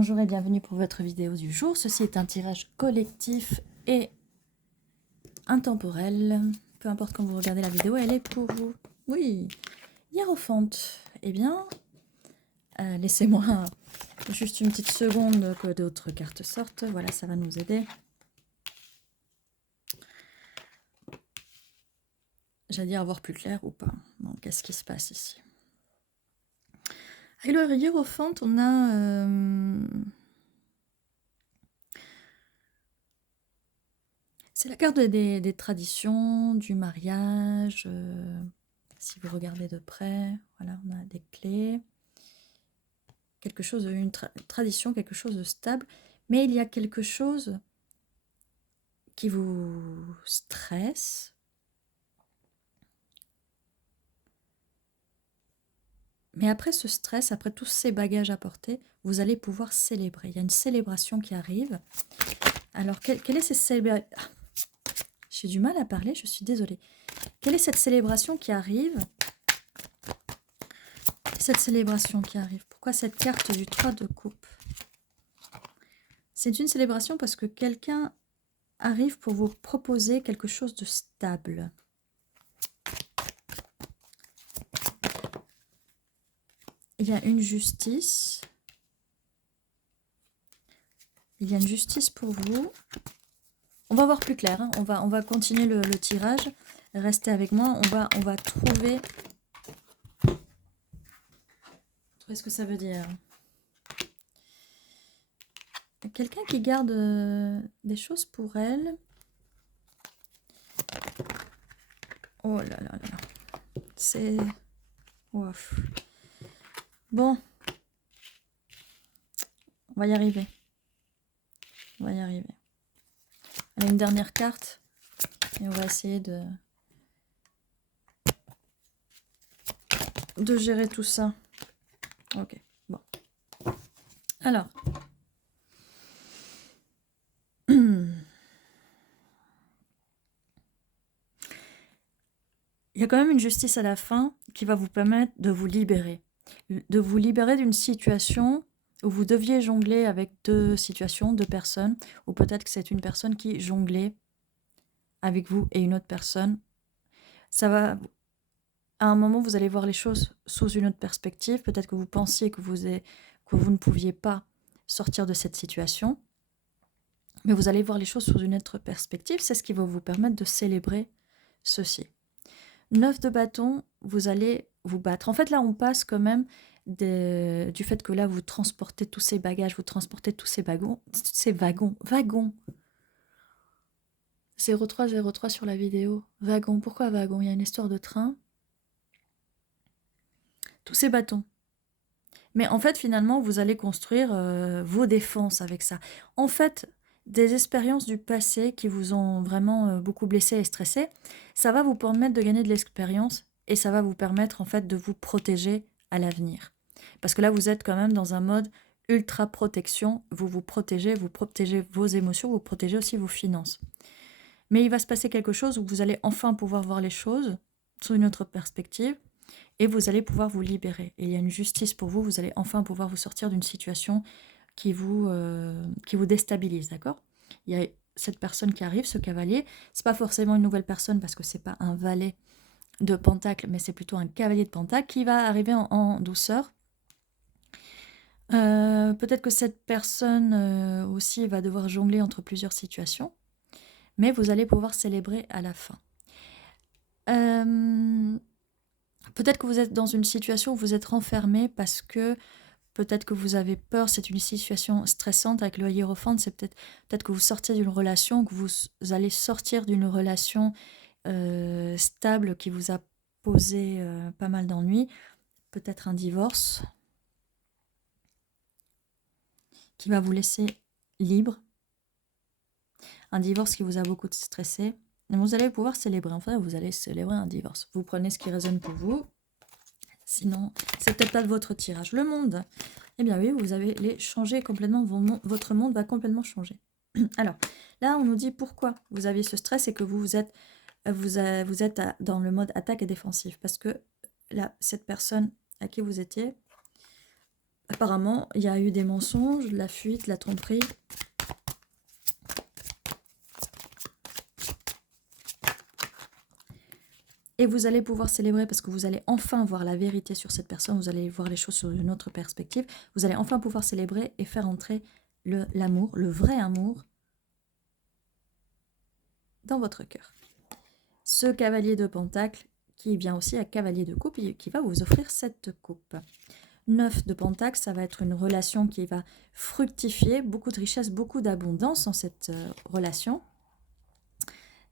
Bonjour et bienvenue pour votre vidéo du jour. Ceci est un tirage collectif et intemporel. Peu importe quand vous regardez la vidéo, elle est pour vous. Oui, Hiérophante. Eh bien, laissez-moi juste une petite seconde que d'autres cartes sortent. Voilà, ça va nous aider. J'allais dire avoir plus clair ou pas. Bon, qu'est-ce qui se passe ici? Alors, Hiérophante, on a... c'est la carte des traditions, du mariage. Si vous regardez de près, voilà, on a des clés. Quelque chose, une tradition, quelque chose de stable. Mais il y a quelque chose qui vous stresse. Mais après ce stress, après tous ces bagages à porter, vous allez pouvoir célébrer. Il y a une célébration qui arrive. Alors, quelle est cette célébration? J'ai du mal à parler, je suis désolée. Quelle est cette célébration qui arrive? Cette célébration qui arrive. Pourquoi cette carte du 3 de coupe? C'est une célébration parce que quelqu'un arrive pour vous proposer quelque chose de stable. Il y a une justice. Il y a une justice pour vous. On va voir plus clair. Hein. On va continuer le tirage. Restez avec moi. On va trouver ce que ça veut dire. Quelqu'un qui garde des choses pour elle. Oh là là là. C'est... Ouf. Bon. On va y arriver. On va y arriver. Allez, une dernière carte. Et on va essayer de gérer tout ça. Ok, bon. Alors. Il y a quand même une justice à la fin qui va vous permettre de vous libérer. De vous libérer d'une situation où vous deviez jongler avec deux situations, deux personnes, ou peut-être que c'est une personne qui jonglait avec vous et une autre personne. Ça va... À un moment, vous allez voir les choses sous une autre perspective. Peut-être que vous pensiez que vous ne pouviez pas sortir de cette situation. Mais vous allez voir les choses sous une autre perspective. C'est ce qui va vous permettre de célébrer ceci. 9 de bâton, vous allez vous battre. En fait, là, on passe quand même du fait que là, vous transportez tous ces bagages, vous transportez tous ces wagons. 0303 sur la vidéo. Wagon, pourquoi wagon? Il y a une histoire de train. Tous ces bâtons. Mais en fait, finalement, vous allez construire vos défenses avec ça. En fait, des expériences du passé qui vous ont vraiment beaucoup blessé et stressé, ça va vous permettre de gagner de l'expérience et ça va vous permettre en fait de vous protéger à l'avenir. Parce que là, vous êtes quand même dans un mode ultra protection. Vous protégez vos émotions, vous protégez aussi vos finances. Mais il va se passer quelque chose où vous allez enfin pouvoir voir les choses sous une autre perspective. Et vous allez pouvoir vous libérer. Et il y a une justice pour vous. Vous allez enfin pouvoir vous sortir d'une situation qui vous déstabilise, d'accord? Il y a cette personne qui arrive, ce cavalier. C'est pas forcément une nouvelle personne parce que c'est pas un valet de pentacle, mais c'est plutôt un cavalier de pentacle qui va arriver en douceur. Peut-être que cette personne aussi va devoir jongler entre plusieurs situations. Mais vous allez pouvoir célébrer à la fin. Peut-être que vous êtes dans une situation où vous êtes renfermé parce que peut-être que vous avez peur, c'est une situation stressante avec le hiérophante, c'est peut-être que vous sortez d'une relation, que vous allez sortir d'une relation stable qui vous a posé pas mal d'ennuis, peut-être un divorce qui va vous laisser libre, un divorce qui vous a beaucoup stressé. Et vous allez pouvoir célébrer, enfin vous allez célébrer un divorce. Vous prenez ce qui résonne pour vous, sinon c'est peut-être pas de votre tirage. Le monde, eh bien oui, vous allez changer complètement, votre monde va complètement changer. Alors, là on nous dit pourquoi vous aviez ce stress et que vous êtes dans le mode attaque et défensif. Parce que là, cette personne à qui vous étiez, Apparemment, il y a eu des mensonges, de la fuite, de la tromperie. Et vous allez pouvoir célébrer parce que vous allez enfin voir la vérité sur cette personne, vous allez voir les choses sur une autre perspective. Vous allez enfin pouvoir célébrer et faire entrer l'amour, le vrai amour, dans votre cœur. Ce cavalier de pentacle qui vient aussi à cavalier de coupe et qui va vous offrir cette coupe. 9 de pentacle, ça va être une relation qui va fructifier, beaucoup de richesse, beaucoup d'abondance dans cette relation.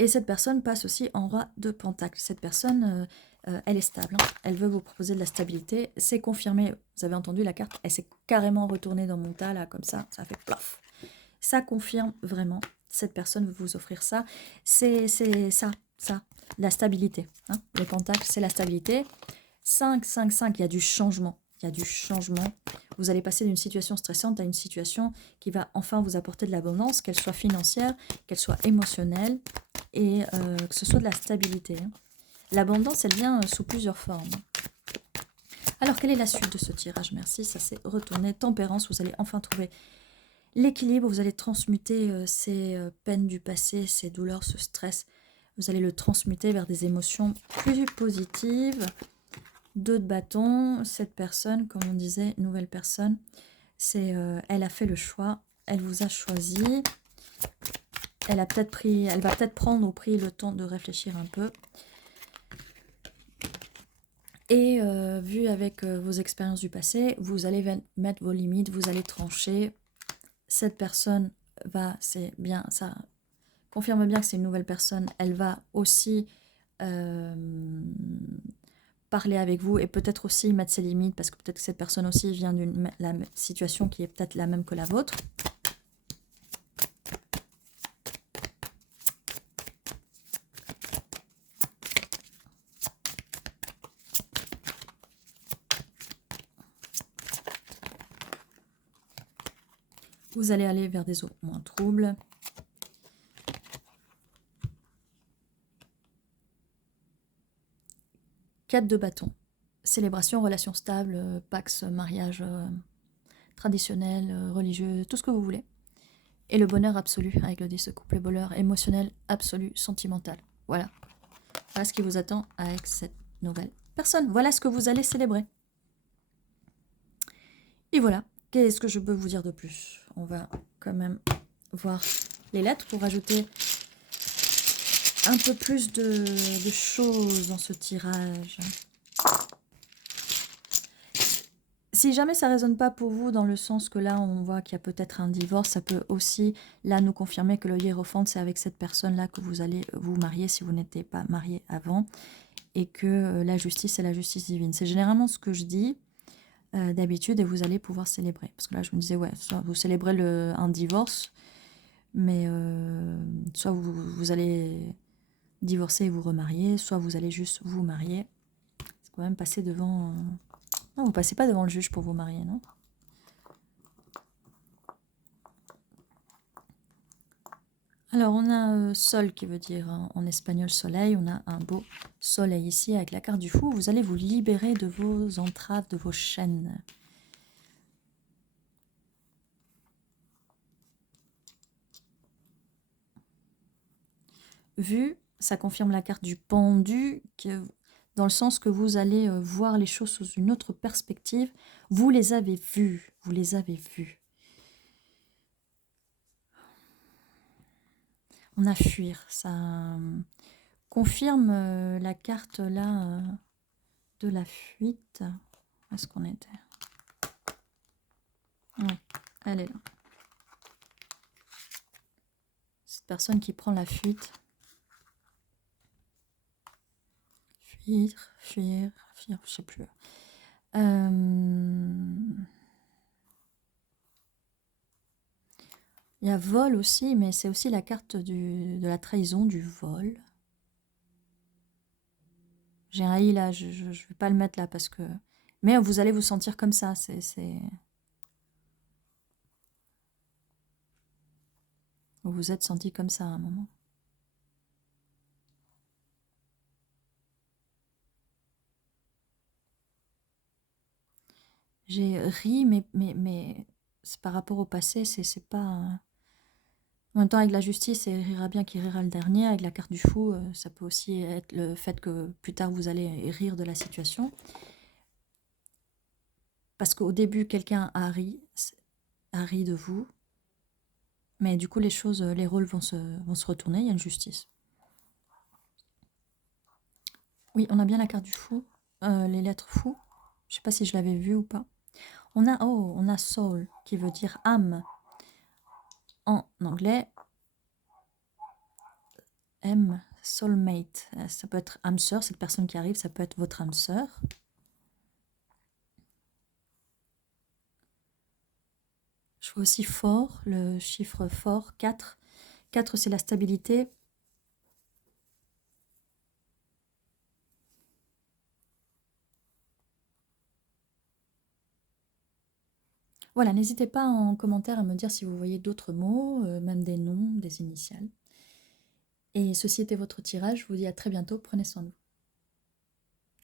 Et cette personne passe aussi en roi de pentacle. Cette personne, elle est stable, hein. Elle veut vous proposer de la stabilité. C'est confirmé, vous avez entendu la carte, elle s'est carrément retournée dans mon tas, là, comme ça fait plof. Ça confirme vraiment, cette personne veut vous offrir ça. C'est ça, la stabilité. Hein. Les pentacles, c'est la stabilité. 5, 5, 5, il y a du changement. Il y a du changement. Vous allez passer d'une situation stressante à une situation qui va enfin vous apporter de l'abondance, qu'elle soit financière, qu'elle soit émotionnelle, et que ce soit de la stabilité. L'abondance, elle vient sous plusieurs formes. Alors, quelle est la suite de ce tirage? Merci, ça s'est retourné. Tempérance, vous allez enfin trouver l'équilibre, vous allez transmuter ces peines du passé, ces douleurs, ce stress. Vous allez le transmuter vers des émotions plus positives. 2 de bâton, cette personne, comme on disait, nouvelle personne, elle a fait le choix, elle vous a choisi. Elle va peut-être prendre au prix le temps de réfléchir un peu. Et vu avec vos expériences du passé, vous allez mettre vos limites, vous allez trancher. Cette personne c'est bien, ça confirme bien que c'est une nouvelle personne. Elle va aussi parler avec vous et peut-être aussi mettre ses limites parce que peut-être que cette personne aussi vient d'une situation qui est peut-être la même que la vôtre. Vous allez aller vers des eaux moins troubles. Quatre de bâton. Célébration, relation stable, pax, mariage traditionnel, religieux, tout ce que vous voulez. Et le bonheur absolu avec le 10 de coupe, le bonheur émotionnel, absolu, sentimental. Voilà. Voilà ce qui vous attend avec cette nouvelle personne. Voilà ce que vous allez célébrer. Et voilà. Qu'est-ce que je peux vous dire de plus? On va quand même voir les lettres pour ajouter un peu plus de choses dans ce tirage. Si jamais ça ne résonne pas pour vous, dans le sens que là, on voit qu'il y a peut-être un divorce, ça peut aussi, là, nous confirmer que le hiérophante, c'est avec cette personne-là que vous allez vous marier si vous n'étiez pas marié avant, et que la justice, c'est la justice divine. C'est généralement ce que je dis d'habitude, et vous allez pouvoir célébrer. Parce que là, je me disais, ouais, soit vous célébrez un divorce, mais soit vous allez divorcer et vous remarier, soit vous allez juste vous marier. C'est quand même passer devant... Non, vous passez pas devant le juge pour vous marier, non? Alors, on a sol qui veut dire en espagnol soleil. On a un beau soleil ici avec la carte du fou. Vous allez vous libérer de vos entraves, de vos chaînes. Vu, ça confirme la carte du pendu, dans le sens que vous allez voir les choses sous une autre perspective. Vous les avez vues, vous les avez vues. On a fuir, ça confirme la carte là de la fuite. Où est-ce qu'on était? Oui, elle est là. Cette personne qui prend la fuite. Fuir, je sais plus. Il y a vol aussi, mais c'est aussi la carte de la trahison, du vol. J'ai un i là, je ne vais pas le mettre là parce que... Mais vous allez vous sentir comme ça, Vous vous êtes senti comme ça à un moment. J'ai ri, mais c'est par rapport au passé, c'est pas... En même temps, avec la justice, il rira bien qui rira le dernier. Avec la carte du fou, ça peut aussi être le fait que plus tard, vous allez rire de la situation. Parce qu'au début, quelqu'un a ri de vous. Mais du coup, les rôles vont se retourner. Il y a une justice. Oui, on a bien la carte du fou. Les lettres fou. Je sais pas si je l'avais vu ou pas. On a soul, qui veut dire âme en anglais. M, soulmate. Ça peut être âme sœur, cette personne qui arrive, ça peut être votre âme sœur. Je vois aussi fort, le chiffre fort, 4. 4, c'est la stabilité. Voilà, n'hésitez pas en commentaire à me dire si vous voyez d'autres mots, même des noms, des initiales. Et ceci était votre tirage, je vous dis à très bientôt, prenez soin de vous.